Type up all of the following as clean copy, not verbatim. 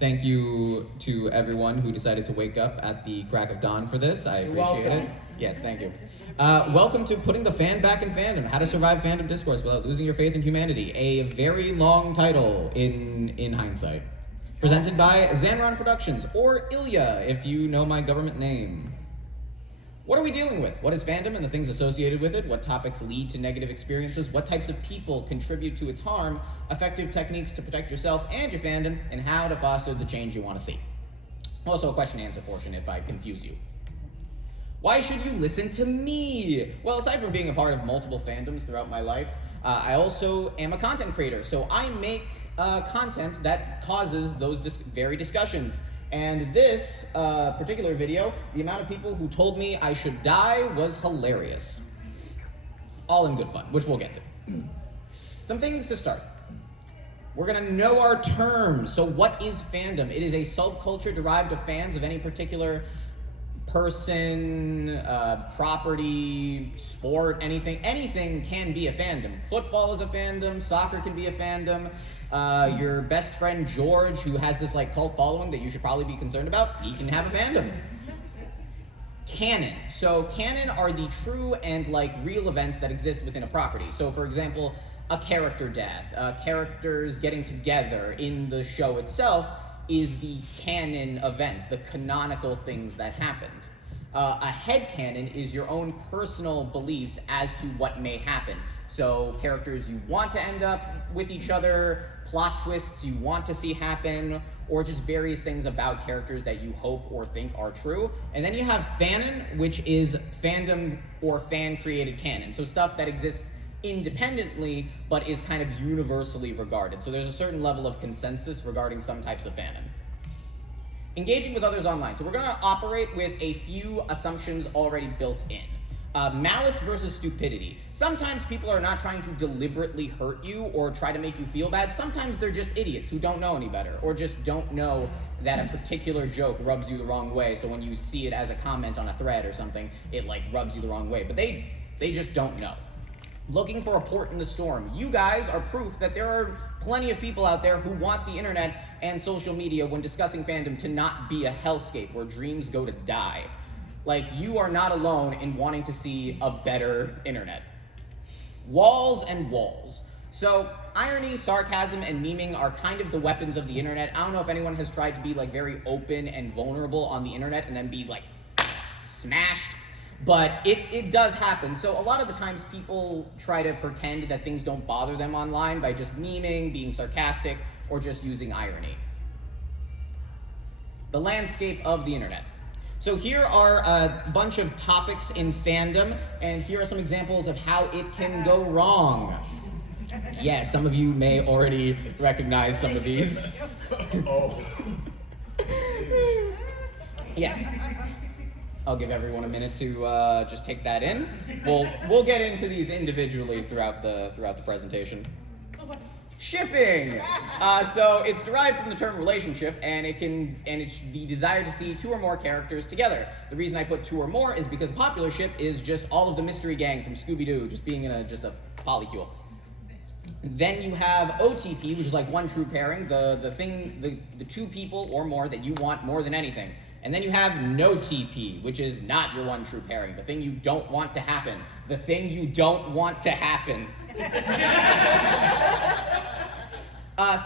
Thank you to everyone who decided to wake up at the crack of dawn for this. I appreciate it. Yes, thank you. Welcome to Putting the Fan Back in Fandom, How to Survive Fandom Discourse Without Losing Your Faith in Humanity. A very long title in hindsight. Presented by Xanron Productions, or Ilya, if you know my government name. What are we dealing with? What is fandom and the things associated with it? What topics lead to negative experiences? What types of people contribute to its harm? Effective techniques to protect yourself and your fandom, and how to foster the change you want to see. Also a question and answer portion if I confuse you. Why should you listen to me? Well, aside from being a part of multiple fandoms throughout my life, I also am a content creator. So I make content that causes those very discussions. And this particular video, the amount of people who told me I should die was hilarious. All in good fun, which we'll get to. Some things to start. We're gonna know our terms. So what is fandom? It is a subculture derived of fans of any particular person, property, sport, anything. Anything can be a fandom. Football is a fandom, soccer can be a fandom. Your best friend George, who has this like cult following that you should probably be concerned about, he can have a fandom. Canon. So canon are the true and like real events that exist within a property. So for example, a character death, characters getting together in the show itself is the canon events, the canonical things that happened. A headcanon is your own personal beliefs as to what may happen. So characters you want to end up with each other, plot twists you want to see happen, or just various things about characters that you hope or think are true. And then you have fanon, which is fandom or fan-created canon. So stuff that exists independently, but is kind of universally regarded. So there's a certain level of consensus regarding some types of fandom. Engaging with others online. So we're gonna operate with a few assumptions already built in. Malice versus stupidity. Sometimes people are not trying to deliberately hurt you or try to make you feel bad. Sometimes they're just idiots who don't know any better, or just don't know that a particular joke rubs you the wrong way. So when you see it as a comment on a thread or something, it like rubs you the wrong way. But they just don't know. Looking for a port in the storm. You guys are proof that there are plenty of people out there who want the internet and social media when discussing fandom to not be a hellscape where dreams go to die. Like, you are not alone in wanting to see a better internet. Walls and walls. So, irony, sarcasm, and memeing are kind of the weapons of the internet. I don't know if anyone has tried to be like very open and vulnerable on the internet and then be like smashed. But it does happen. So a lot of the times people try to pretend that things don't bother them online by just memeing, being sarcastic, or just using irony. The landscape of the internet. So here are a bunch of topics in fandom, and here are some examples of how it can go wrong. Yes, some of you may already recognize some of these. Yes. I'll give everyone a minute to just take that in. We'll get into these individually throughout the presentation. Shipping. So it's derived from the term relationship, and it's the desire to see two or more characters together. The reason I put two or more is because popular ship is just all of the mystery gang from Scooby-Doo just being in just a polycule. Then you have OTP, which is like one true pairing, the two people or more that you want more than anything. And then you have no TP, which is not your one true pairing, the thing you don't want to happen. The thing you don't want to happen.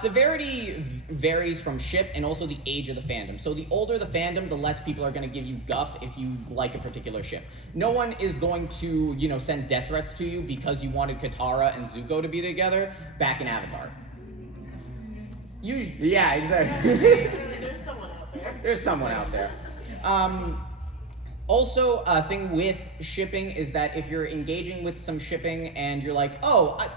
Severity varies from ship and also the age of the fandom. So the older the fandom, the less people are going to give you guff if you like a particular ship. No one is going to, send death threats to you because you wanted Katara and Zuko to be together back in Avatar. Yeah, exactly. There's someone out there. Also, a thing with shipping is that if you're engaging with some shipping and you're like,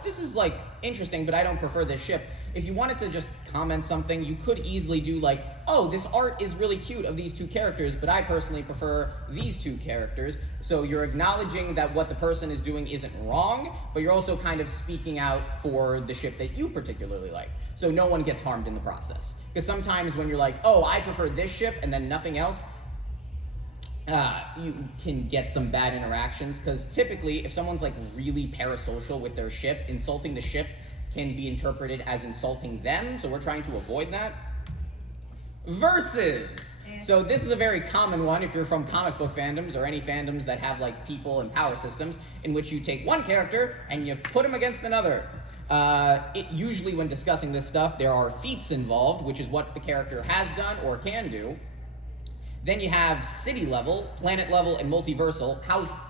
this is like interesting, but I don't prefer this ship. If you wanted to just comment something, you could easily do like, this art is really cute of these two characters, but I personally prefer these two characters. So you're acknowledging that what the person is doing isn't wrong, but you're also kind of speaking out for the ship that you particularly like. So no one gets harmed in the process. Because sometimes when you're like, I prefer this ship and then nothing else, you can get some bad interactions. Because typically, if someone's like really parasocial with their ship, insulting the ship can be interpreted as insulting them. So we're trying to avoid that. Versus. So this is a very common one if you're from comic book fandoms or any fandoms that have like people and power systems in which you take one character and you put him against another. Usually when discussing this stuff, there are feats involved, which is what the character has done or can do. Then you have city level, planet level, and multiversal.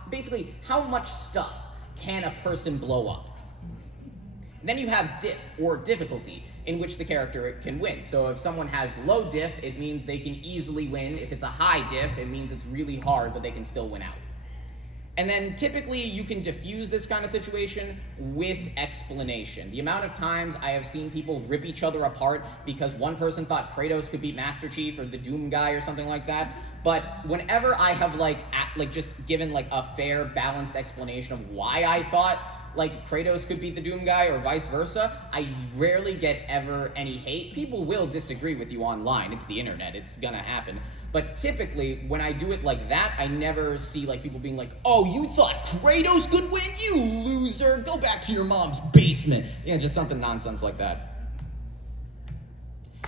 Basically, how much stuff can a person blow up? Then you have diff, or difficulty, in which the character can win. So if someone has low diff, it means they can easily win. If it's a high diff, it means it's really hard, but they can still win out. And then typically you can diffuse this kind of situation with explanation. The amount of times I have seen people rip each other apart because one person thought Kratos could beat Master Chief or the Doom guy or something like that. But whenever I have just given like a fair, balanced explanation of why I thought like Kratos could beat the Doom guy or vice versa, I rarely get ever any hate. People will disagree with you online. It's the internet. It's gonna happen. But typically, when I do it like that, I never see like people being like, "Oh, you thought Kratos could win? You loser! Go back to your mom's basement." Just something nonsense like that.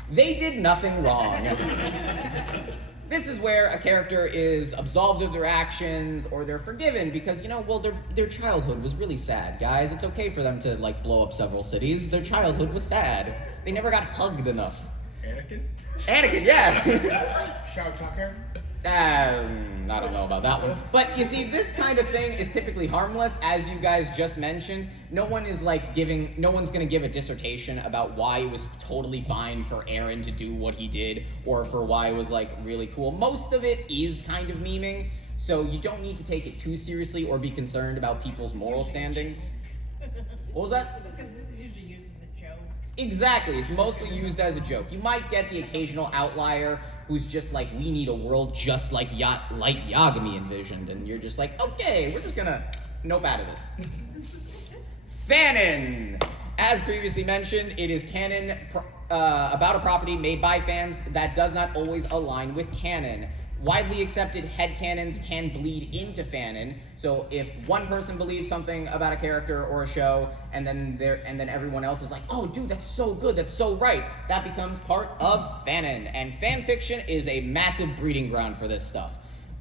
They did nothing wrong. This is where a character is absolved of their actions or they're forgiven because, their childhood was really sad, guys. It's okay for them to, blow up several cities. Their childhood was sad. They never got hugged enough. Anakin, yeah. Shao Tucker? I don't know about that one. But you see, this kind of thing is typically harmless, as you guys just mentioned. No one's gonna give a dissertation about why it was totally fine for Aaron to do what he did, or for why it was really cool. Most of it is kind of memeing, so you don't need to take it too seriously or be concerned about people's moral standings. What was that? Because this is usually used as a joke. Exactly, it's mostly used as a joke. You might get the occasional outlier who's just like, we need a world just like Light Yagami envisioned, and you're just like, okay, we're just gonna nope out of this. Fanon! As previously mentioned, it is canon about a property made by fans that does not always align with canon. Widely accepted headcanons can bleed into fanon. So if one person believes something about a character or a show, and then everyone else is like, "Oh, dude, that's so good, that's so right," that becomes part of fanon. And fan fiction is a massive breeding ground for this stuff.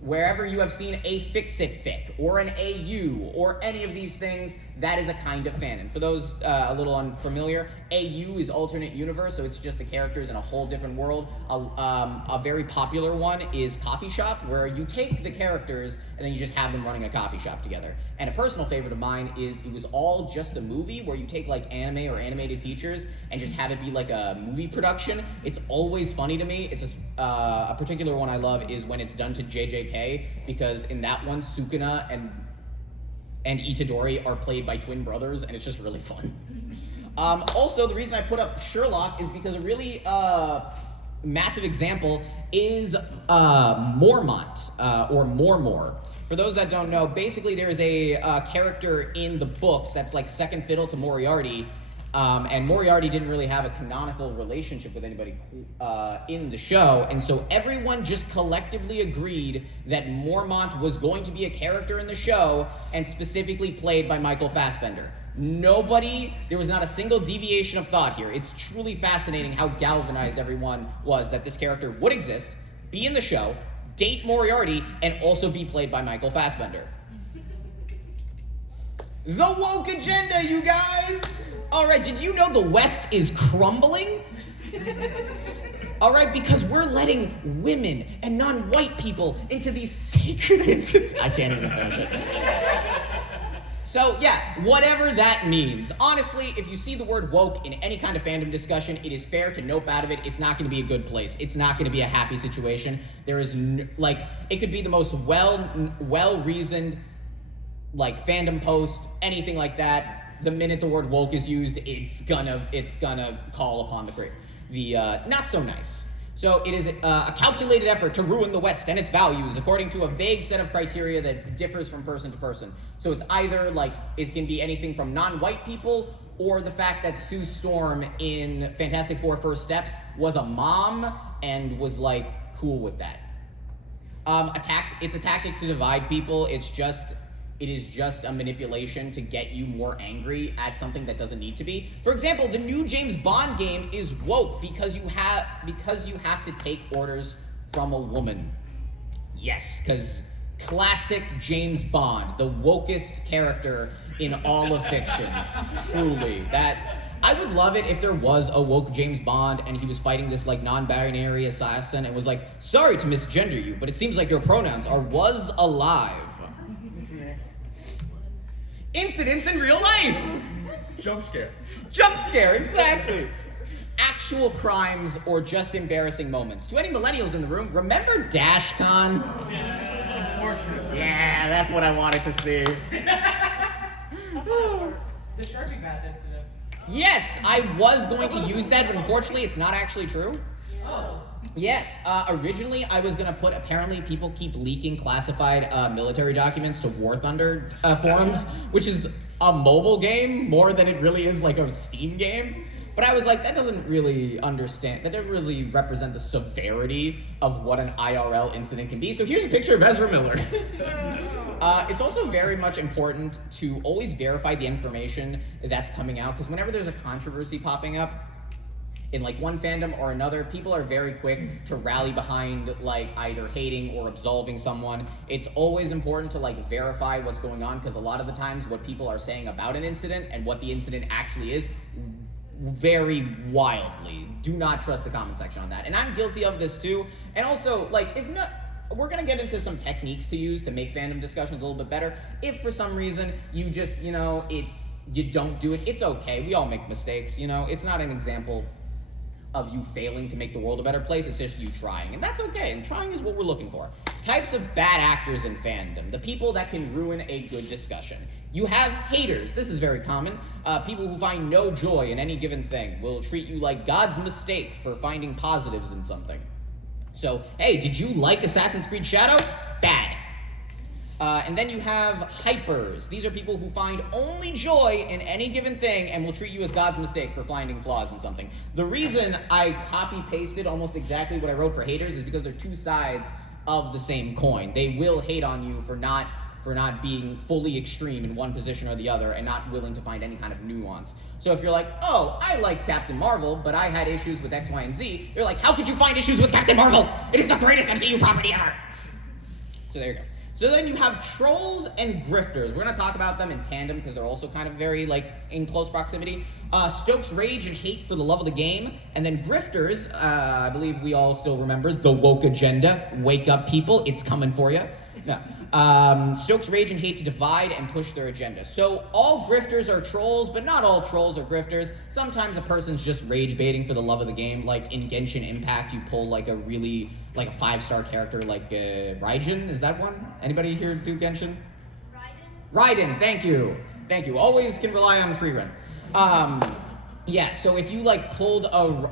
Wherever you have seen a fix-it fic, or an AU, or any of these things, that is a kind of fanon. For those a little unfamiliar, AU is alternate universe, so it's just the characters in a whole different world. A very popular one is Coffee Shop, where you take the characters and then you just have them running a coffee shop together. And a personal favorite of mine is It Was All Just a Movie, where you take anime or animated features and just have it be like a movie production. It's always funny to me. It's a particular one I love is when it's done to JJK, because in that one, Sukuna and Itadori are played by twin brothers, and it's just really fun. Also, the reason I put up Sherlock is because a really massive example is Mormont, or Mormor. For those that don't know, basically there is a character in the books that's like second fiddle to Moriarty, and Moriarty didn't really have a canonical relationship with anybody in the show, and so everyone just collectively agreed that Mormont was going to be a character in the show, and specifically played by Michael Fassbender. There was not a single deviation of thought here. It's truly fascinating how galvanized everyone was that this character would exist, be in the show, date Moriarty, and also be played by Michael Fassbender. The woke agenda, you guys! Alright, did you know the West is crumbling? Alright, because we're letting women and non-white people into these sacred institutions. I can't even finish it. So yeah, whatever that means. Honestly, if you see the word woke in any kind of fandom discussion, it is fair to nope out of it. It's not going to be a good place. It's not going to be a happy situation. There is it could be the most well-reasoned fandom post, anything like that. The minute the word woke is used, it's gonna call upon the not so nice. So it is a calculated effort to ruin the West and its values according to a vague set of criteria that differs from person to person. So it's either it can be anything from non-white people, or the fact that Sue Storm in Fantastic Four First Steps was a mom and was cool with that. It's a tactic to divide people. It's just It is just a manipulation to get you more angry at something that doesn't need to be. For example, the new James Bond game is woke because you have to take orders from a woman. Yes, because classic James Bond, the wokest character in all of fiction. Truly. I would love it if there was a woke James Bond and he was fighting this like non-binary assassin and was like, sorry to misgender you, but it seems like your pronouns are was alive. Incidents in real life. Jump scare. Jump scare, exactly. Actual crimes or just embarrassing moments. To any millennials in the room, remember DashCon? Yeah, unfortunately. Yeah, that's what I wanted to see. The Sharpie bath incident. Yes, I was going to use that, but unfortunately it's not actually true. Oh. Yes, originally I was gonna put, apparently people keep leaking classified military documents to War Thunder forums, which is a mobile game more than it really is like a Steam game. But I was like, that doesn't really represent the severity of what an IRL incident can be. So here's a picture of Ezra Miller. It's also very much important to always verify the information that's coming out, because whenever there's a controversy popping up, in like one fandom or another, people are very quick to rally behind like either hating or absolving someone. It's always important to like verify what's going on, because a lot of the times what people are saying about an incident and what the incident actually is vary wildly. Do not trust the comment section on that. And I'm guilty of this too. And also, like, if not, we're gonna get into some techniques to use to make fandom discussions a little bit better. If for some reason you just, you don't do it, it's okay. We all make mistakes, It's not an example of you failing to make the world a better place, it's just you trying. And that's okay, and trying is what we're looking for. Types of bad actors in fandom. The people that can ruin a good discussion. You have haters. This is very common. People who find no joy in any given thing will treat you like God's mistake for finding positives in something. So, hey, did you like Assassin's Creed Shadow? Bad. And then you have hypers. These are people who find only joy in any given thing and will treat you as God's mistake for finding flaws in something. The reason I copy-pasted almost exactly what I wrote for haters is because they're two sides of the same coin. They will hate on you for not being fully extreme in one position or the other and not willing to find any kind of nuance. So if you're like, oh, I like Captain Marvel, but I had issues with X, Y, and Z, they're like, how could you find issues with Captain Marvel? It is the greatest MCU property ever! So there you go. So then you have trolls and grifters. We're going to talk about them in tandem because they're also kind of very, in close proximity. Stokes rage and hate for the love of the game. And then grifters, I believe we all still remember the woke agenda. Wake up, people. It's coming for you. No. Stokes rage and hate to divide and push their agenda. So all grifters are trolls, but not all trolls are grifters. Sometimes a person's just rage baiting for the love of the game. Like in Genshin Impact, you pull a 5-star character like Raijin. Is that one? Anybody here do Genshin? Raiden, thank you. Always can rely on the free run. Yeah, so if you pulled a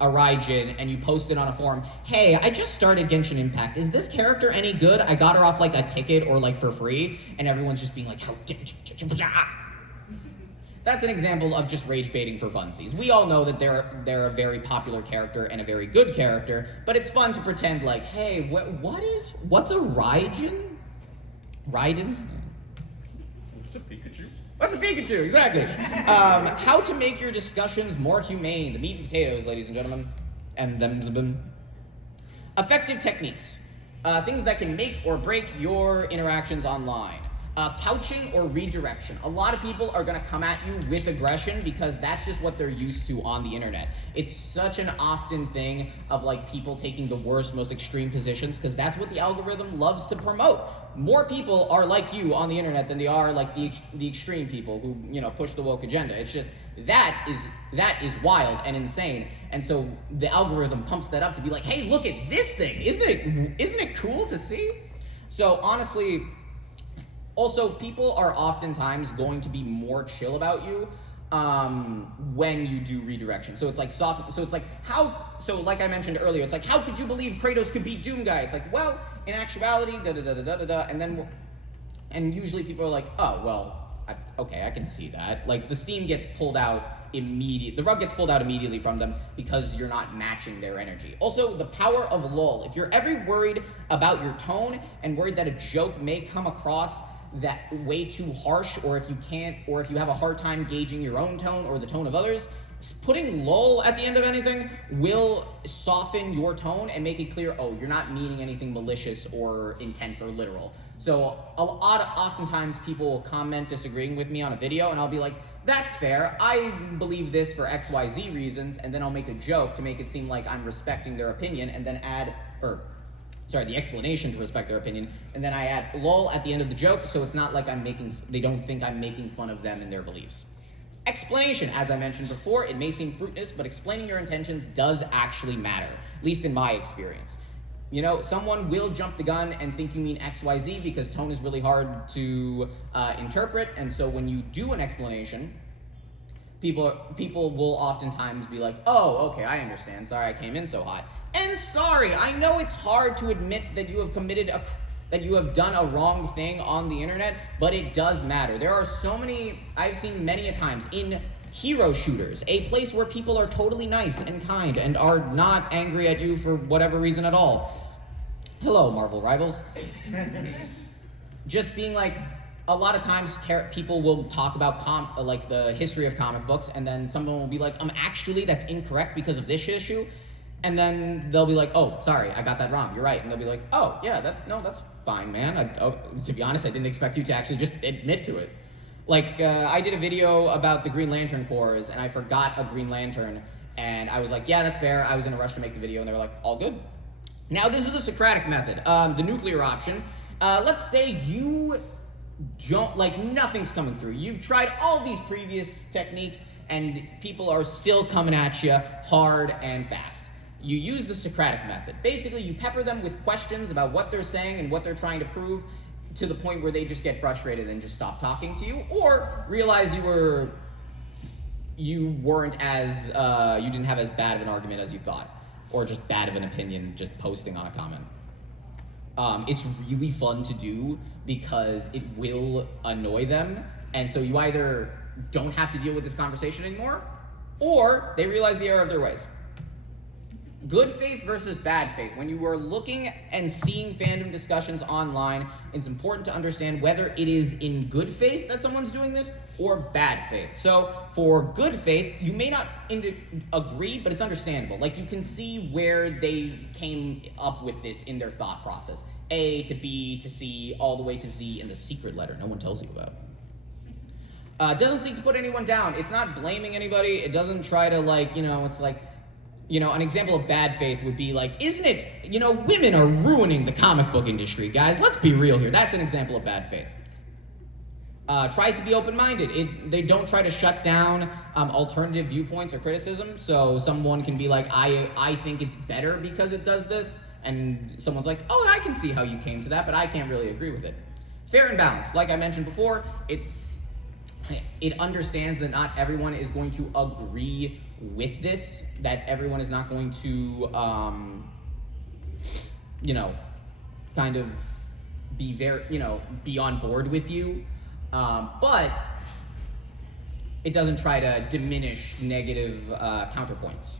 Raijin and you posted on a forum, hey, I just started Genshin Impact. Is this character any good? I got her off a ticket or for free, and everyone's just being like, how that's an example of just rage baiting for funsies. We all know that they're a very popular character and a very good character, but it's fun to pretend hey, what's a Raijin? Raiden? It's a Pikachu. What's a Pikachu? Exactly. How to make your discussions more humane. The meat and potatoes, ladies and gentlemen. And them. Effective techniques. Things that can make or break your interactions online. Couching or redirection. A lot of people are going to come at you with aggression because that's just what they're used to on the internet. It's such an often thing of people taking the worst, most extreme positions because that's what the algorithm loves to promote. More people are like you on the internet than they are the extreme people who push the woke agenda. It's just that is wild and insane, and so the algorithm pumps that up to be like, hey, look at this thing. Isn't it cool to see? So honestly. Also, people are oftentimes going to be more chill about you when you do redirection. So it's soft. So it's how. So like I mentioned earlier, it's how could you believe Kratos could beat Doom Guy? It's well, in actuality, and usually people are oh well, okay, I can see that. The Steam gets pulled out the rug gets pulled out immediately from them because you're not matching their energy. Also, the power of lull. If you're ever worried about your tone and worried that a joke may come across that way too harsh, or if you have a hard time gauging your own tone or the tone of others, putting lull at the end of anything will soften your tone and make it clear, oh, you're not meaning anything malicious or intense or literal. So oftentimes people will comment disagreeing with me on a video, and I'll be like, that's fair, I believe this for XYZ reasons, and then I'll make a joke to make it seem like I'm respecting their opinion, and then the explanation to respect their opinion, and then I add lol at the end of the joke, so it's not like they don't think I'm making fun of them and their beliefs. Explanation, as I mentioned before, it may seem fruitless, but explaining your intentions does actually matter, at least in my experience. You know, someone will jump the gun and think you mean XYZ because tone is really hard to interpret, and so when you do an explanation, people will oftentimes be like, oh, okay, I understand, sorry I came in so hot. And sorry, I know it's hard to admit that you have done a wrong thing on the internet, but it does matter. There are I've seen many a times in hero shooters, a place where people are totally nice and kind and are not angry at you for whatever reason at all. Hello, Marvel rivals. Just being like, a lot of times people will talk about like the history of comic books, and then someone will be like, actually that's incorrect because of this issue. And then they'll be like, oh, sorry, I got that wrong, you're right. And they'll be like, oh, yeah, that's fine, man. To be honest, I didn't expect you to actually just admit to it. Like, I did a video about the Green Lantern Corps, and I forgot a Green Lantern, and I was like, yeah, that's fair. I was in a rush to make the video, and they were like, all good. Now, this is the Socratic method, the nuclear option. Let's say you don't, nothing's coming through. You've tried all these previous techniques, and people are still coming at you hard and fast. You use the Socratic method. Basically, you pepper them with questions about what they're saying and what they're trying to prove to the point where they just get frustrated and just stop talking to you, or realize you didn't have as bad of an argument as you thought, or just bad of an opinion just posting on a comment. It's really fun to do because it will annoy them, and so you either don't have to deal with this conversation anymore, or they realize the error of their ways. Good faith versus bad faith. When you are looking and seeing fandom discussions online, it's important to understand whether it is in good faith that someone's doing this or bad faith. So for good faith, you may not agree, but it's understandable. Like, you can see where they came up with this in their thought process. A to B to C, all the way to Z in the secret letter no one tells you about. Doesn't seek to put anyone down. It's not blaming anybody. It doesn't try to, it's like, an example of bad faith would be like, isn't it, women are ruining the comic book industry, guys. Let's be real here. That's an example of bad faith. Tries to be open-minded. They don't try to shut down alternative viewpoints or criticism. So someone can be like, I think it's better because it does this. And someone's like, oh, I can see how you came to that, but I can't really agree with it. Fair and balanced. Like I mentioned before, it understands that not everyone is going to agree with this, that everyone is not going to, kind of be be on board with you, but it doesn't try to diminish negative counterpoints.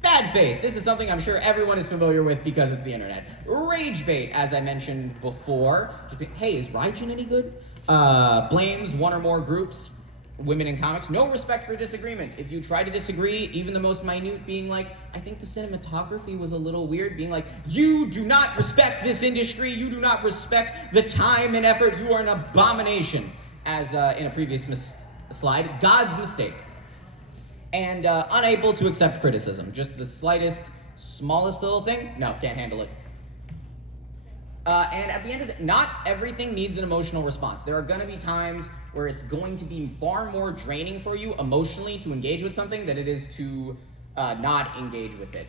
Bad faith. This is something I'm sure everyone is familiar with because it's the internet. Rage bait, as I mentioned before. Hey, is Raijin any good? Blames one or more groups, women in comics. No respect for disagreement. If you try to disagree, even the most minute, being like, I think the cinematography was a little weird, being like, you do not respect this industry, you do not respect the time and effort, you are an abomination. As in a previous slide, God's mistake. And unable to accept criticism. Just the slightest, smallest little thing, no, can't handle it. And at the end of it, not everything needs an emotional response. There are going to be times where it's going to be far more draining for you emotionally to engage with something than it is to not engage with it.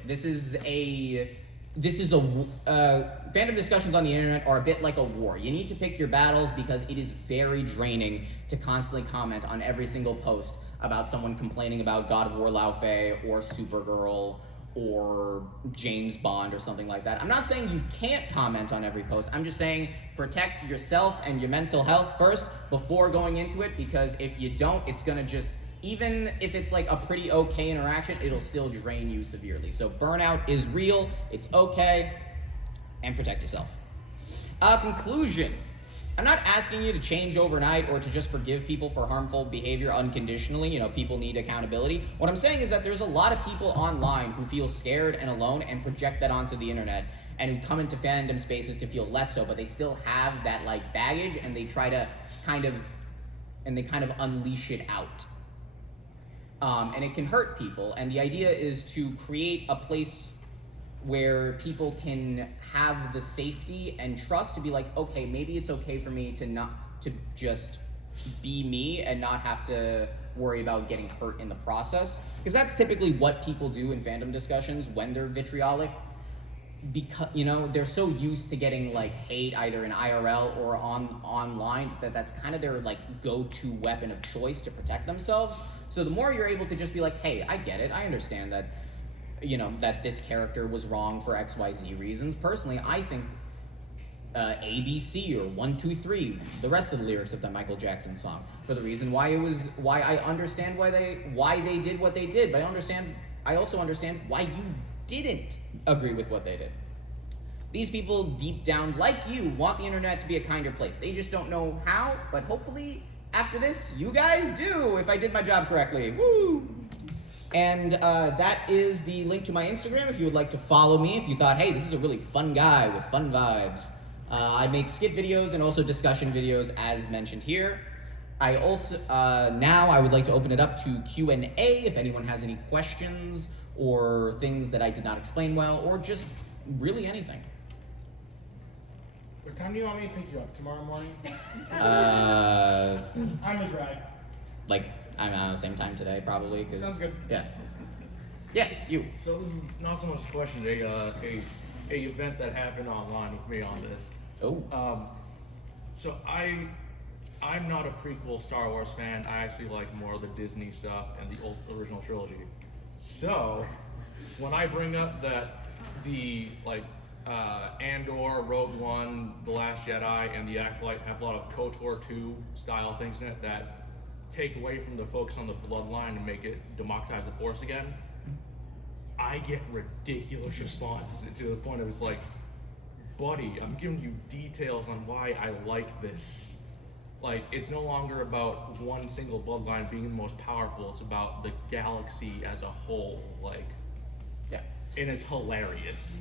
Fandom discussions on the internet are a bit like a war. You need to pick your battles because it is very draining to constantly comment on every single post about someone complaining about God of War Lao Fei or Supergirl or James Bond or something like that. I'm not saying you can't comment on every post. I'm just saying protect yourself and your mental health first before going into it, because if you don't, it's going to just even if it's like a pretty okay interaction, it'll still drain you severely. So burnout is real, it's okay, and protect yourself. Conclusion. I'm not asking you to change overnight or to just forgive people for harmful behavior unconditionally. You know, people need accountability. What I'm saying is that there's a lot of people online who feel scared and alone and project that onto the internet, and who come into fandom spaces to feel less so, but they still have that like baggage, and they try to kind of unleash it out. And it can hurt people. And the idea is to create a place where people can have the safety and trust to be like, okay, maybe it's okay for me to just be me and not have to worry about getting hurt in the process. Because that's typically what people do in fandom discussions when they're vitriolic. Because, you know, they're so used to getting like hate either in IRL or online that's kind of their like go-to weapon of choice to protect themselves. So the more you're able to just be like, hey, I get it, I understand that, you know, that this character was wrong for XYZ reasons. Personally, I think ABC or 1, 2, 3, the rest of the lyrics of that Michael Jackson song, for the reason why I understand why they did what they did, but I also understand why you didn't agree with what they did. These people deep down, like you, want the internet to be a kinder place. They just don't know how, but hopefully after this, you guys do, if I did my job correctly. Woo! And that is the link to my Instagram if you would like to follow me, if you thought, hey, this is a really fun guy with fun vibes. I make skit videos and also discussion videos as mentioned here. I also, now I would like to open it up to Q&A if anyone has any questions or things that I did not explain well, or just really anything. What time do you want me to pick you up? Tomorrow morning? I'm his ride. Like, I don't know, same time today probably. Sounds good. Yeah. Yes, you. So this is not so much a question, a event that happened online with me on this. Oh. So I'm not a prequel Star Wars fan. I actually like more of the Disney stuff and the old original trilogy. So when I bring up that the Andor, Rogue One, The Last Jedi, and The Acolyte have a lot of KOTOR 2 style things in it that take away from the focus on the bloodline and make it democratize the Force again, I get ridiculous responses to the point of it's like, buddy, I'm giving you details on why I like this. Like, it's no longer about one single bloodline being the most powerful, it's about the galaxy as a whole, like, Yeah. and it's hilarious.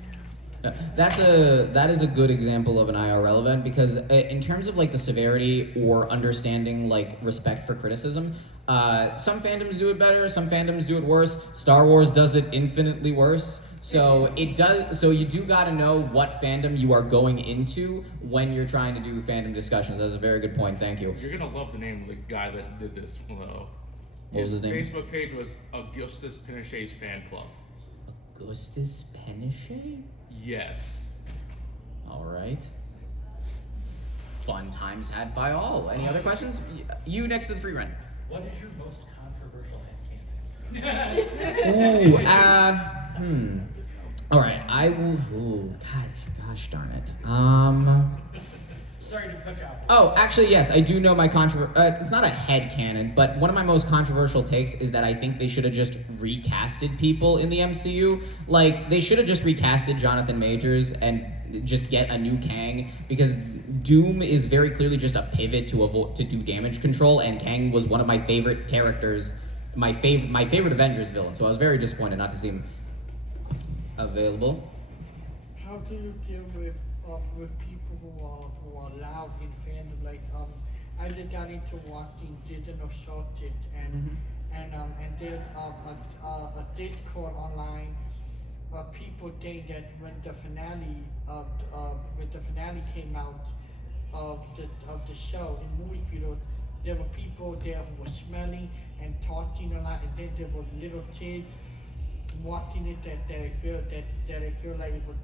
That is a good example of an IRL event, because in terms of like the severity or understanding like respect for criticism, some fandoms do it better, some fandoms do it worse. Star Wars does it infinitely worse. So you do gotta know what fandom you are going into when you're trying to do fandom discussions. That's a very good point, thank you. You're gonna love the name of the guy that did this, though. What was his name? Facebook page was Augustus Pinochet's fan club. Augustus Pinochet? Yes. Alright. Fun times had by all. Any other questions? You next to the free run. What is your most controversial headcanon? Alright, I will. Ooh, gosh darn it. Sorry to put you off. Oh, actually, yes, I do know my it's not a headcanon, but one of my most controversial takes is that I think they should have just recasted people in the MCU. Like, they should have just recasted Jonathan Majors and just get a new Kang, because Doom is very clearly just a pivot to do damage control, and Kang was one of my favorite characters, my favorite Avengers villain, so I was very disappointed not to see him available. How do you deal with people who are loud in fandom? Like I just got into watching Digital Sorted and there's a Discord online. People think that when the finale came out of the show in movie theaters, there were people there who were smelling and talking a lot, and then there were little kids watching it that they feel like it was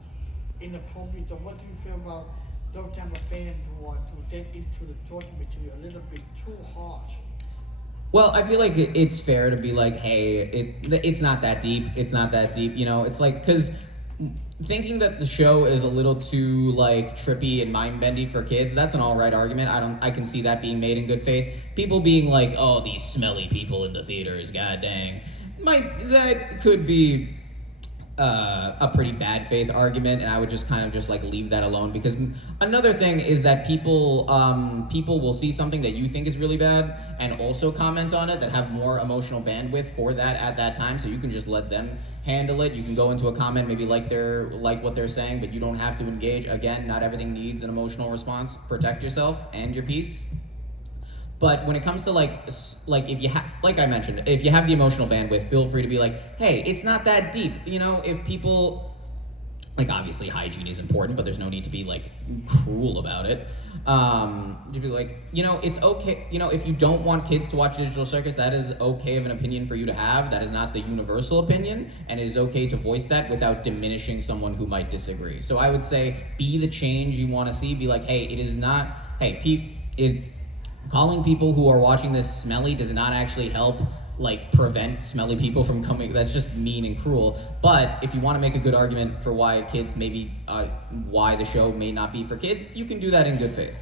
inappropriate. So what do you feel about those kind of fans who get into the talking material a little bit too harsh? Well, I feel like it's fair to be like, hey, it's not that deep. It's not that deep. You know, it's like, because thinking that the show is a little too like trippy and mind bendy for kids, that's an all right argument. I can see that being made in good faith. People being like, oh, these smelly people in the theaters, god dang, that could be a pretty bad faith argument, and I would just kind of just like leave that alone, because another thing is that people will see something that you think is really bad and also comment on it, that have more emotional bandwidth for that at that time, so you can just let them handle it. You can go into a comment, maybe like what they're saying, but you don't have to engage. Again, not everything needs an emotional response. Protect yourself and your peace. But when it comes to like if you have, like I mentioned, if you have the emotional bandwidth, feel free to be like, hey, it's not that deep. You know, if people, like obviously hygiene is important, but there's no need to be like cruel about it. You'd be like, you know, it's okay. You know, if you don't want kids to watch Digital Circus, that is okay of an opinion for you to have. That is not the universal opinion, and it is okay to voice that without diminishing someone who might disagree. So I would say, be the change you want to see. Be like, hey, it is not. Hey, calling people who are watching this smelly does not actually help like prevent smelly people from coming. That's just mean and cruel. But if you want to make a good argument for why kids maybe why the show may not be for kids, you can do that in good faith.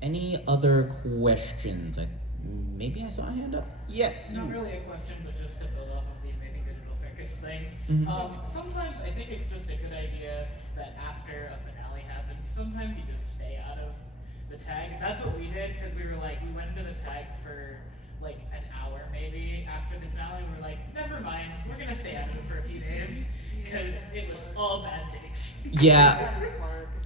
Any other questions? Maybe I saw a hand up. Yes. Not really a question, but just to build off of the Amazing Digital Circus thing. Mhm. Sometimes I think it's just a good idea that after a finale happens, sometimes you just stay out of the tag. That's what we did, because we were like, we went into the tag for like an hour maybe after the finale. We were like, never mind, we're gonna stay out of it for a few days, because it was all bad takes. Yeah.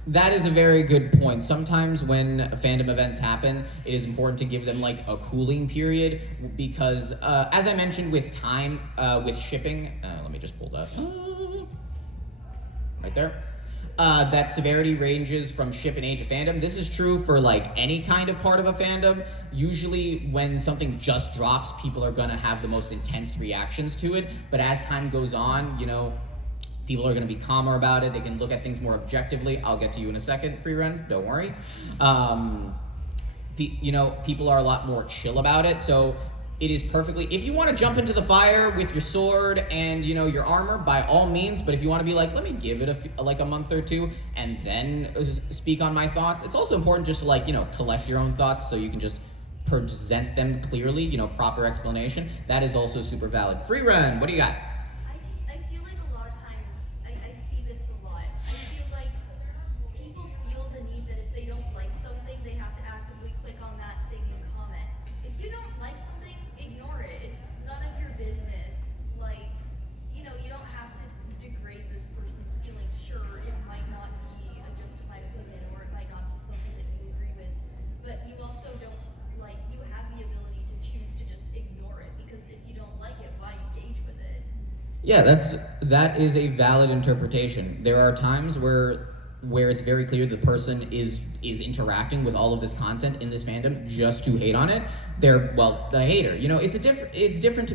That is a very good point. Sometimes when fandom events happen, it is important to give them like a cooling period, because as I mentioned with time, with shipping, let me just pull that up. Right there. That severity ranges from ship and age of fandom. This is true for like any kind of part of a fandom. Usually when something just drops, people are gonna have the most intense reactions to it. But as time goes on, you know, people are gonna be calmer about it. They can look at things more objectively. I'll get to you in a second, Free Run, don't worry. You know, people are a lot more chill about it. So it is perfectly, if you want to jump into the fire with your sword and, you know, your armor, by all means. But if you want to be like, let me give it a month or two and then speak on my thoughts, it's also important just to like, you know, collect your own thoughts so you can just present them clearly, you know, proper explanation. That is also super valid. Free Run, what do you got? I feel like a lot of times, I see this a lot. I feel like people feel the need that if they don't like something, they have to actively click on that thing and comment. If you don't like something, ignore it. It's none of your business. Like, you know, you don't have to degrade this person's feelings. Sure, it might not be a justified opinion, or it might not be something that you agree with, but you also don't, like, you have the ability to choose to just ignore it, because if you don't like it, why engage with it? Yeah, that is a valid interpretation. There are times where it's very clear the person is interacting with all of this content in this fandom just to hate on it. They're, well, a hater. You know, it's different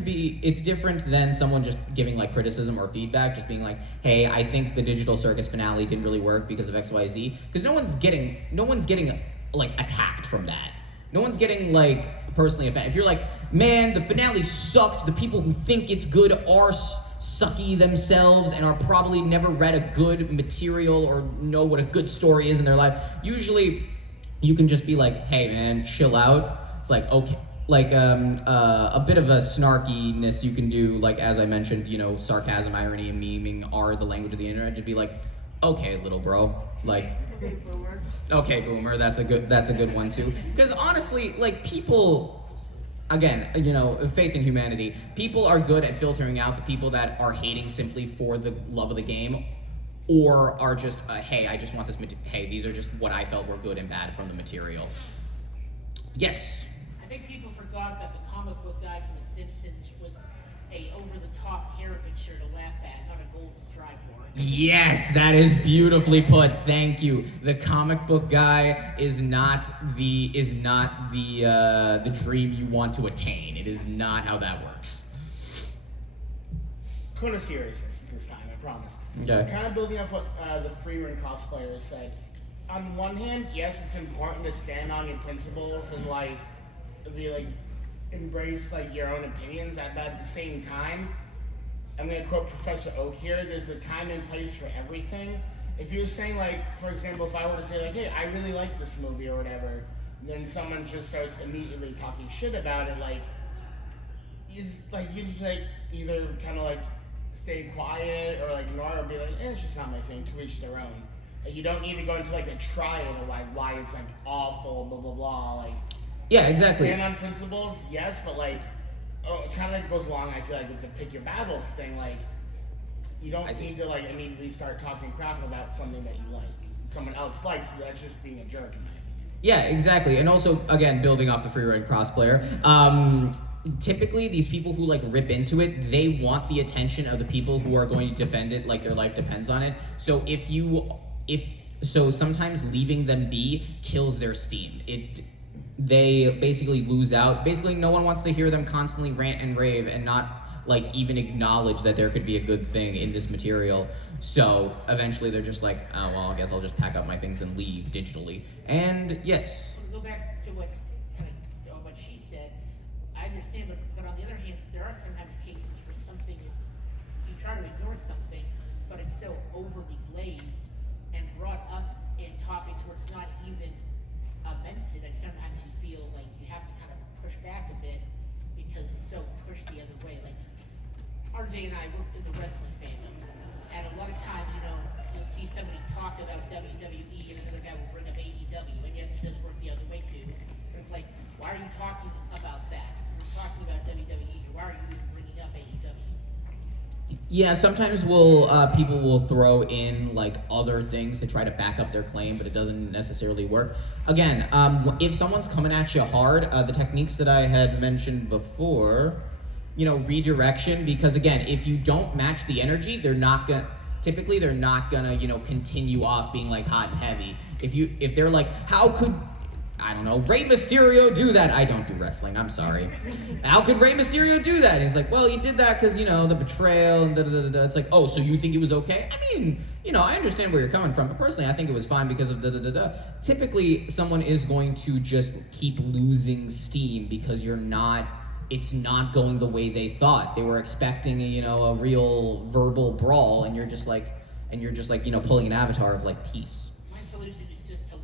than someone just giving like criticism or feedback, just being like, hey, I think the Digital Circus finale didn't really work because of XYZ. Because no one's getting like attacked from that. No one's getting like personally offended. If you're like, man, the finale sucked, the people who think it's good are sucky themselves and are probably never read a good material or know what a good story is in their life, usually you can just be like, hey man, chill out. It's like, okay, like a bit of a snarkiness you can do, like as I mentioned, you know, sarcasm, irony, and memeing are the language of the internet. Just be like, okay, little bro, like, okay, boomer, that's a good one too. Because honestly, like people, again, you know, faith in humanity, people are good at filtering out the people that are hating simply for the love of the game, or are just, hey, I just want this, hey, these are just what I felt were good and bad from the material. Yes? I think people forgot that the comic book guy from The Simpsons was a over-the-top caricature to laugh at, not a goal to strive for. Yes, that is beautifully put. Thank you. The comic book guy is not the dream you want to attain. It is not how that works. Kind of serious this time, I promise. Okay. Kind of building off what the free run cosplayers said. On one hand, yes, it's important to stand on your principles and like be like embrace like your own opinions. At the same time, and gonna quote Professor Oak here. There's a time and place for everything. If you're saying, like, for example, if I were to say, like, hey, I really like this movie or whatever, then someone just starts immediately talking shit about it, like, you just like either kind of like stay quiet or like ignore it or be like, it's just not my thing, to each their own. Like, you don't need to go into like a trial of like why it's like awful, blah blah blah. Like, Yeah, exactly. stand on principles, yes, but like, it kind of goes along. I feel like with the pick your battles thing, like, you don't need to like immediately start talking crap about something that you like, someone else likes. So that's just being a jerk in my opinion. Yeah, exactly. And also, again, building off the free run crossplayer, typically these people who like rip into it, they want the attention of the people who are going to defend it like their life depends on it. So so sometimes leaving them be kills their steam. They basically lose out. Basically, no one wants to hear them constantly rant and rave and not like even acknowledge that there could be a good thing in this material. So eventually they're just like, oh well, I guess I'll just pack up my things and leave digitally. And yes. Go back to what she said. I understand, but on the other hand, there are sometimes cases where something is, you try to ignore something, but it's so overly glazed and brought up in topics where it's not even mentioned that sometimes you feel like you have to kind of push back a bit because it's so pushed the other way. Like, RJ and I worked in the wrestling fandom, and a lot of times, you'll see somebody talk about WWE and another guy will bring up AEW, and yes, it does work the other way too. But it's like, why are you talking about that? We're talking about WWE, why are you even bringing up AEW? Yeah, sometimes people will throw in like other things to try to back up their claim, but it doesn't necessarily work. Again, if someone's coming at you hard, the techniques that I had mentioned before, redirection, because again, if you don't match the energy, they're not gonna continue off being like hot and heavy. If they're like, how could, I don't know, Rey Mysterio do that? I don't do wrestling, I'm sorry. How could Rey Mysterio do that? And he's like, well, he did that because, the betrayal and da-da-da-da. It's like, oh, so you think it was okay? I mean, I understand where you're coming from, but personally, I think it was fine because of da-da-da-da. Typically, someone is going to just keep losing steam because it's not going the way they thought. They were expecting, a real verbal brawl, and you're just like, pulling an avatar of, like, peace. My solution is just to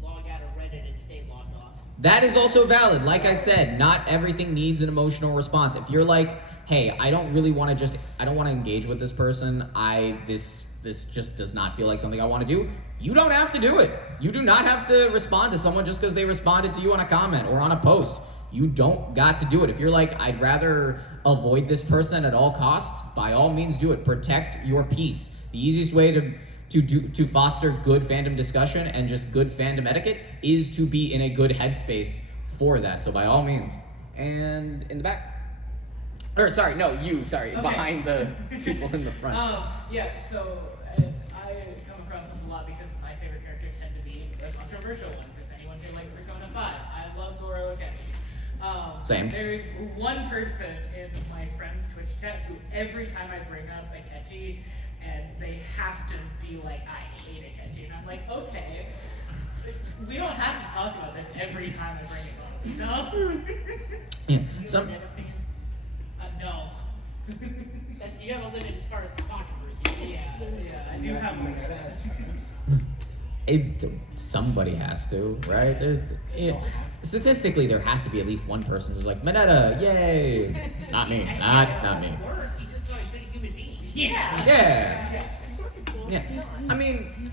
log out of Reddit and stay logged off. That is also valid. Like I said, not everything needs an emotional response. If you're like, hey, I don't want to engage with this person, this just does not feel like something I want to do, you don't have to do it. You do not have to respond to someone just because they responded to you on a comment or on a post. You don't got to do it. If you're like, I'd rather avoid this person at all costs, by all means do it. Protect your peace. The easiest way to foster good fandom discussion and just good fandom etiquette is to be in a good headspace for that. So by all means. And in the back. Behind the people in the front. So I come across this a lot because my favorite characters tend to be the controversial ones. If anyone here likes Persona 5, I love Goro Akechi. Same. There's one person in my friend's Twitch chat who every time I bring up Akechi, and they have to be like, I hate Akechi. And I'm like, okay, we don't have to talk about this every time I bring it up, Yeah. No. You have a limit as far as controversy. Yeah, I do have Somebody has to, right? Statistically, there has to be at least one person who's like, Mineta, yay! Not me, not me. He's just not a good human being. Yeah. I mean,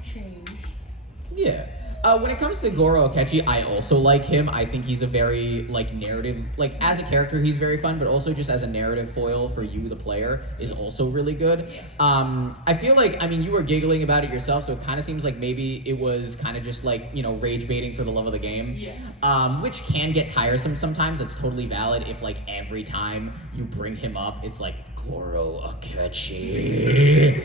yeah. When it comes to Goro Akechi, I also like him. I think he's a very, narrative, as a character, he's very fun, but also just as a narrative foil for you, the player, is also really good. I feel like, you were giggling about it yourself, so it kind of seems like maybe it was kind of just rage baiting for the love of the game. Which can get tiresome sometimes. That's totally valid if, every time you bring him up, it's like, Goro Akechi.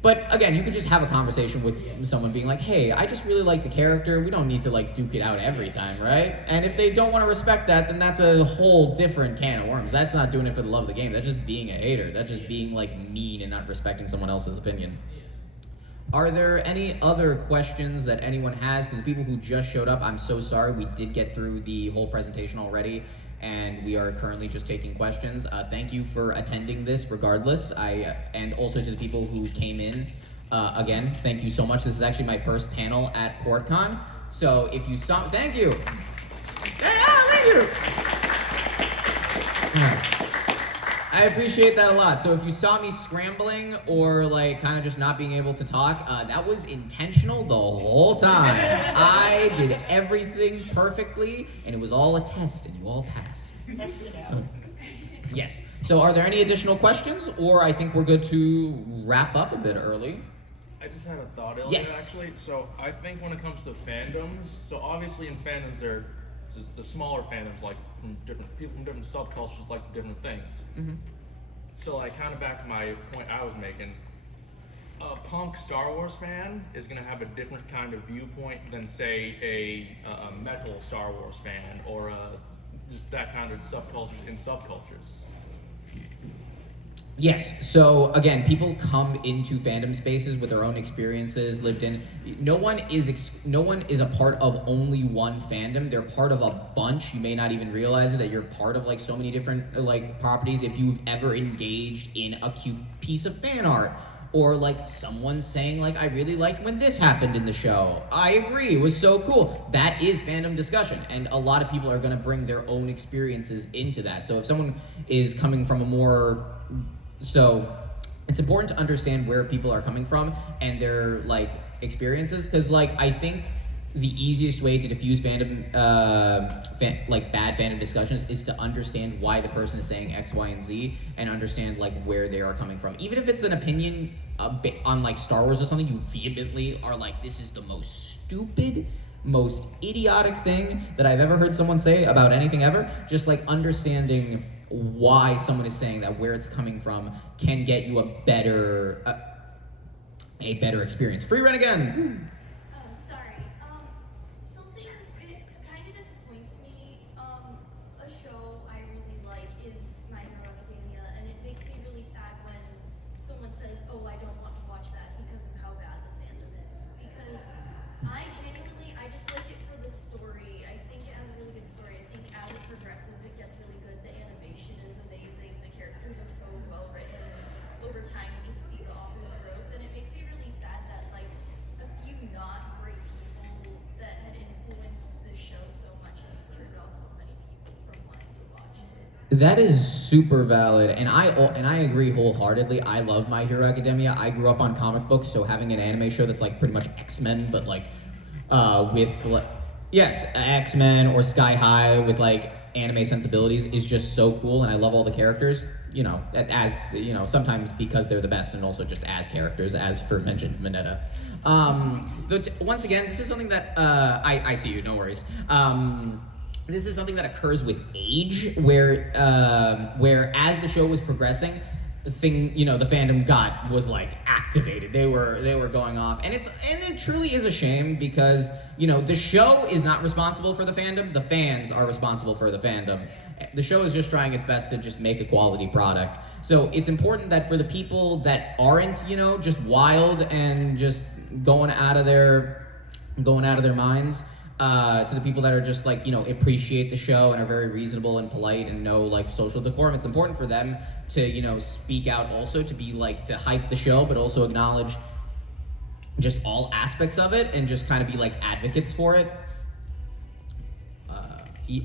But again, you could just have a conversation with someone being like, hey, I just really like the character. We don't need to duke it out every time, right? And if they don't want to respect that, then that's a whole different can of worms. That's not doing it for the love of the game. That's just being a hater. That's just being mean and not respecting someone else's opinion. Are there any other questions that anyone has? To the people who just showed up, I'm so sorry. We did get through the whole presentation already. and we are currently just taking questions. Thank you for attending this regardless. And also to the people who came in, again, thank you so much. This is actually my first panel at PortCon, so if you saw, thank you. Thank you. I appreciate that a lot. So if you saw me scrambling or like kind of just not being able to talk, that was intentional the whole time. I did everything perfectly, and it was all a test, and you all passed. Yes. So are there any additional questions, or I think we're good to wrap up a bit early? I just had a thought earlier, Yes. actually. So I think when it comes to fandoms, so obviously in fandoms there, the smaller fandoms like from different people from different subcultures like different things. Mm-hmm. So like kind of back to my point I was making, a punk Star Wars fan is gonna have a different kind of viewpoint than say a metal Star Wars fan or just that kind of subcultures in subcultures. Yes. So again, people come into fandom spaces with their own experiences lived in. No one is a part of only one fandom. They're part of a bunch. You may not even realize it, that you're part of like so many different like properties. If you've ever engaged in a cute piece of fan art, or like someone saying like, I really liked when this happened in the show. I agree, it was so cool. That is fandom discussion, and a lot of people are going to bring their own experiences into that. So if someone is coming from a more So it's important to understand where people are coming from and their like experiences, because like I think the easiest way to diffuse fandom, like bad fandom discussions, is to understand why the person is saying X, Y, and Z, and understand like where they are coming from. Even if it's an opinion on like Star Wars or something, you vehemently are like, this is the most stupid, most idiotic thing that I've ever heard someone say about anything ever. Just like understanding why someone is saying that, where it's coming from, can get you a better experience. Free run again. Sorry. Something it kind of disappoints me. A show I really like is My Hero Academia, and it makes me really sad when someone says, "Oh, I don't want to watch that because of how bad the fandom is." Because I just like it for the story. I think it has a really good story. I think as it progresses, it gets really good. The animation is amazing. The characters are so well written. Over time, you can see the author's growth, and it makes me really sad that like a few not great people that had influenced the show so much has turned off so many people from wanting to watch it. That is super valid, and I agree wholeheartedly. I love My Hero Academia. I grew up on comic books, so having an anime show that's like pretty much X-Men, but like yes, X-Men or Sky High with like anime sensibilities is just so cool, and I love all the characters. You know, as you know, sometimes because they're the best, and also just as characters, as for mentioned Mineta. Once again, this is something that I see you. No worries. This is something that occurs with age, where as the show was progressing, the fandom was like activated. They were going off, and it truly is a shame, because the show is not responsible for the fandom. The fans are responsible for the fandom. The show is just trying its best to just make a quality product. So it's important that for the people that aren't just wild and just going out of their minds, to the people that are just like appreciate the show and are very reasonable and polite and know like social decorum, it's important for them to speak out, also to be like to hype the show, but also acknowledge just all aspects of it and just kind of be like advocates for it.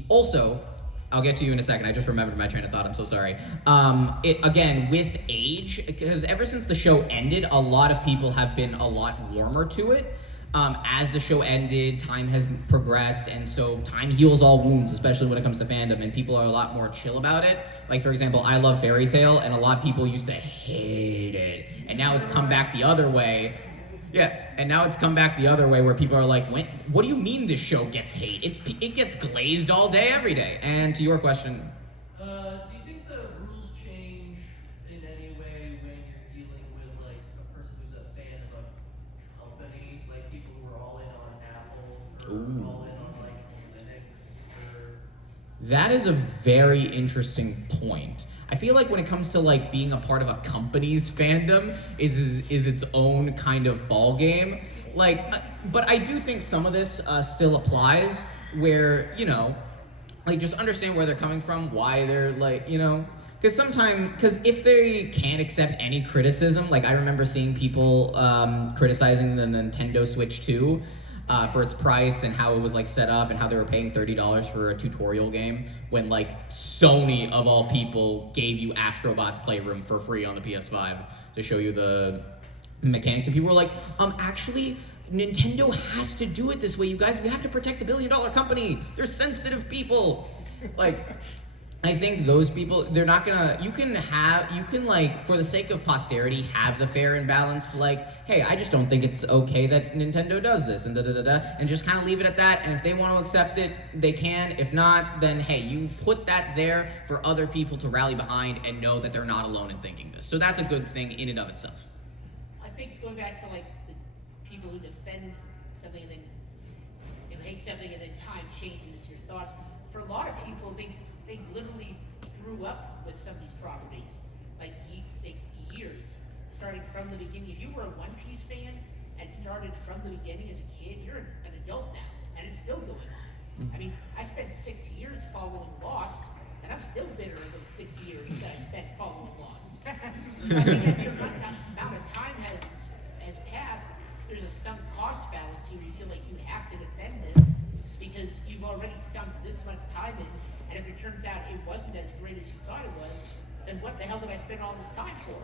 Also, I'll get to you in a second. I just remembered my train of thought. I'm so sorry. Again, with age, because ever since the show ended, a lot of people have been a lot warmer to it. As the show ended, time has progressed, and so time heals all wounds, especially when it comes to fandom, and people are a lot more chill about it. Like, for example, I love Fairy Tail, and a lot of people used to hate it, and now it's come back the other way. Yeah, and now it's come back the other way, where people are like, what do you mean this show gets hate? It gets glazed all day, every day. And to your question, Do you think the rules change in any way when you're dealing with like a person who's a fan of a company, like people who are all in on Apple or Ooh. all in on like Linux or? that is a very interesting point. I feel like when it comes to like being a part of a company's fandom is its own kind of ball game. Like, but I do think some of this still applies, where like just understand where they're coming from, why they're like, because if they can't accept any criticism, like I remember seeing people criticizing the Nintendo Switch 2 for its price and how it was like set up and how they were paying $30 for a tutorial game when like Sony of all people gave you Astrobot's Playroom for free on the PS5 to show you the mechanics, and people were like, actually Nintendo has to do it this way, you guys. We have to protect the billion-dollar company. They're sensitive people. Like, I think those people, they're not gonna, you can like, for the sake of posterity, have the fair and balanced, like, hey, I just don't think it's okay that Nintendo does this, and and just kind of leave it at that, and if they want to accept it, they can. If not, then, hey, you put that there for other people to rally behind and know that they're not alone in thinking this. So that's a good thing in and of itself. I think going back to, like, the people who defend something and then hate something and then time changes your thoughts, for a lot of people, they literally grew up with some of these properties, like years, starting from the beginning. If you were a One Piece fan and started from the beginning as a kid, you're an adult now, and it's still going on. I mean, I spent 6 years following Lost, and I'm still bitter of those 6 years that I spent following Lost. So I think as the amount of time has passed, there's a sunk cost fallacy where you feel like you have to defend this because you've already sunk this much time in. And if it turns out it wasn't as great as you thought it was, then what the hell did I spend all this time for?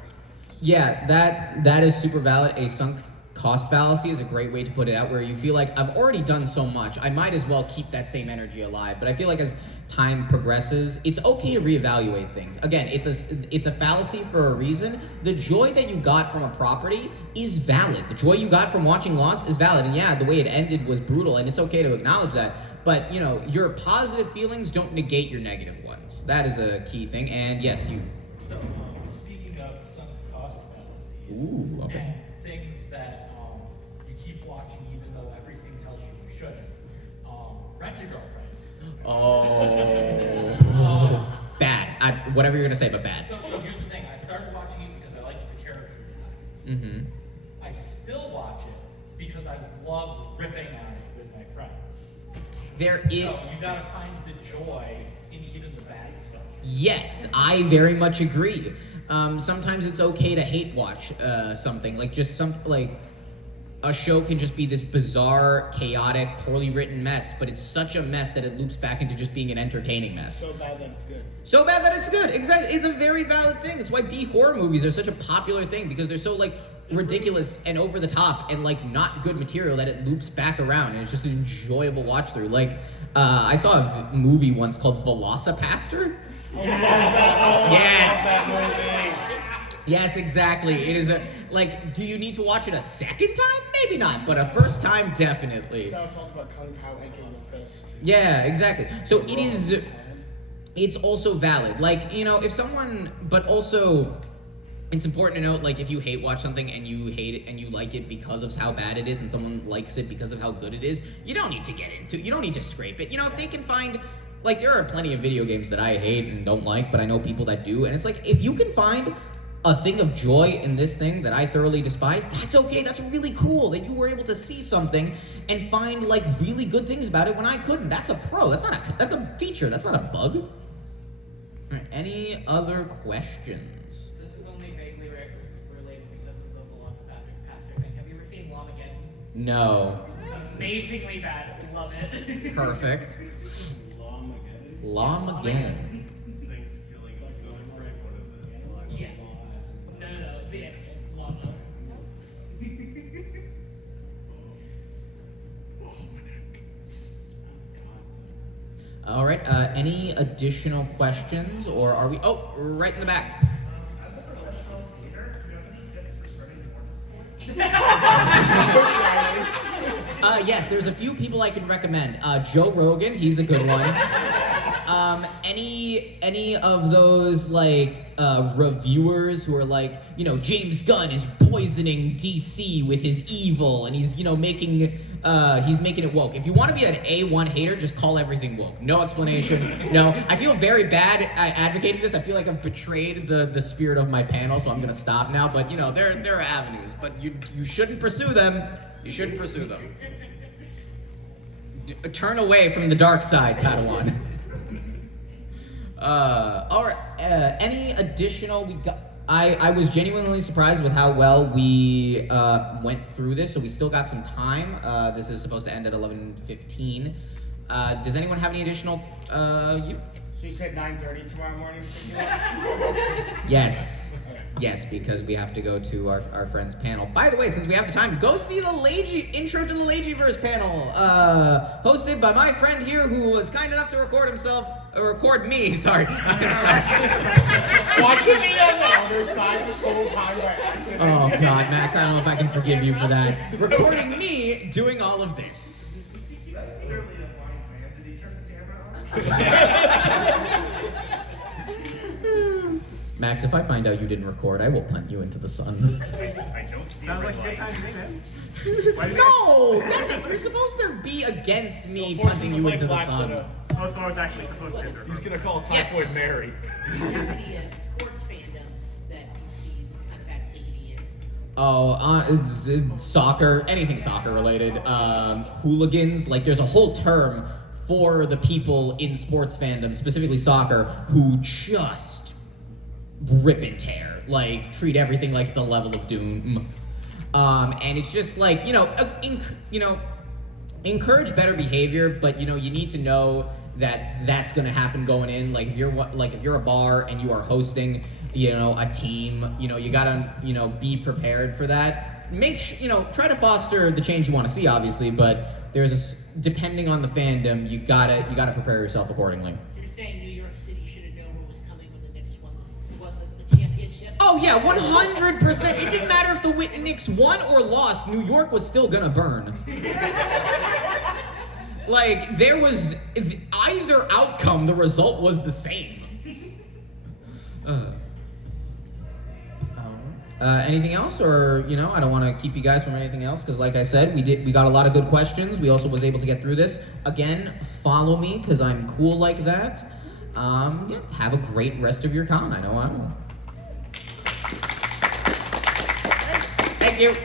Yeah, that is super valid. A sunk cost fallacy is a great way to put it out, where you feel like I've already done so much, I might as well keep that same energy alive. But I feel like as time progresses, it's okay to reevaluate things. Again, it's a fallacy for a reason. The joy that you got from a property is valid. The joy you got from watching Lost is valid. And yeah, the way it ended was brutal, and it's okay to acknowledge that. But, your positive feelings don't negate your negative ones. That is a key thing. And yes, you... So, speaking of sunk cost fallacies, Ooh, okay. and things that you keep watching even though everything tells you shouldn't, Rent a Girlfriend. Oh. Bad. Whatever you're going to say, but bad. So here's the thing. I started watching it because I like the character designs. Mm-hmm. I still watch it because I love ripping on it with my friends. So you gotta find the joy in even the bad stuff. Yes, I very much agree. Sometimes it's okay to hate watch something, like just a show can just be this bizarre, chaotic, poorly written mess, but it's such a mess that it loops back into just being an entertaining mess. So bad that it's good. So bad that it's good. Exactly. It's a very valid thing. It's why B horror movies are such a popular thing, because they're so like ridiculous and over the top and like not good material that it loops back around, and it's just an enjoyable watch through. Like I saw a movie once called Velocipaster. I love that. Yes. That movie. Yes, exactly. It is do you need to watch it a second time? Maybe not, but a first time, definitely. That's how I felt about Kung Pao entering the fist. Yeah, exactly. So it's also valid. If someone, but also, it's important to note, if you hate watch something and you hate it and you like it because of how bad it is, and someone likes it because of how good it is, you don't need to get into it. You don't need to scrape it. If they can find, there are plenty of video games that I hate and don't like, but I know people that do, and it's if you can find a thing of joy in this thing that I thoroughly despise, that's okay. That's really cool that you were able to see something and find, really good things about it when I couldn't. That's a pro. That's a feature. That's not a bug. All right, any other questions? This is only vaguely related because of the Velocipaster thing. Have you ever seen Lamageddon? No. Amazingly bad. Love it. Perfect. Lamageddon. Yeah. No. The llama. All right. Any additional questions, or are we? Oh, right in the back. As a professional theater, do you have any tips for starting more Yes, there's a few people I can recommend. Joe Rogan, he's a good one. Any of those reviewers who are James Gunn is poisoning DC with his evil, and he's making it woke. If you want to be an A1 hater, just call everything woke. No explanation. No, I feel very bad advocating this. I feel like I've betrayed the spirit of my panel, so I'm gonna stop now. But there are avenues, but you shouldn't pursue them. You shouldn't pursue them. Turn away from the dark side, Padawan. All right. Any additional? We got. I was genuinely surprised with how well we went through this. So we still got some time. This is supposed to end at 11:15. Does anyone have any additional? You? So you said 9:30 tomorrow morning? Yes. Yes, because we have to go to our friend's panel. By the way, since we have the time, go see the intro to the Lagyverse panel, hosted by my friend here who was kind enough to record me, sorry. Watching me on the other side this whole time by accident. Oh God, Max, I don't know if I can forgive you for that. Recording me doing all of this. That's clearly a blind man. Did he turn the camera on? Max, if I find out you didn't record, I will punt you into the sun. I don't see Sounds a like red a good light. time to man. No! You're supposed to be against me Force punting him to you play into the Black sun. Widow. Oh, so it's actually supposed to be there. He's gonna call Yes. Typhoid Mary. Do you have any sports fandoms that you see this kind of activity in? Oh, it's soccer, anything soccer related. Hooligans, like there's a whole term for the people in sports fandom, specifically soccer, who just rip and tear, like treat everything like it's a level of doom. And it's just like, encourage better behavior, but you need to know that that's going to happen going in. Like if you're a bar and you are hosting, a team, you gotta, be prepared for that. Try to foster the change you want to see, obviously, but depending on the fandom, you gotta prepare yourself accordingly. So you're saying New York City should have known what was coming when the Knicks won the championship? Oh yeah, 100%. It didn't matter if the Knicks won or lost. New York was still gonna burn. Like there was either outcome, the result was the same. Anything else, or I don't want to keep you guys from anything else because, like I said, we got a lot of good questions. We also was able to get through this. Again, follow me because I'm cool like that. Yeah, have a great rest of your con. I know I will. Thank you.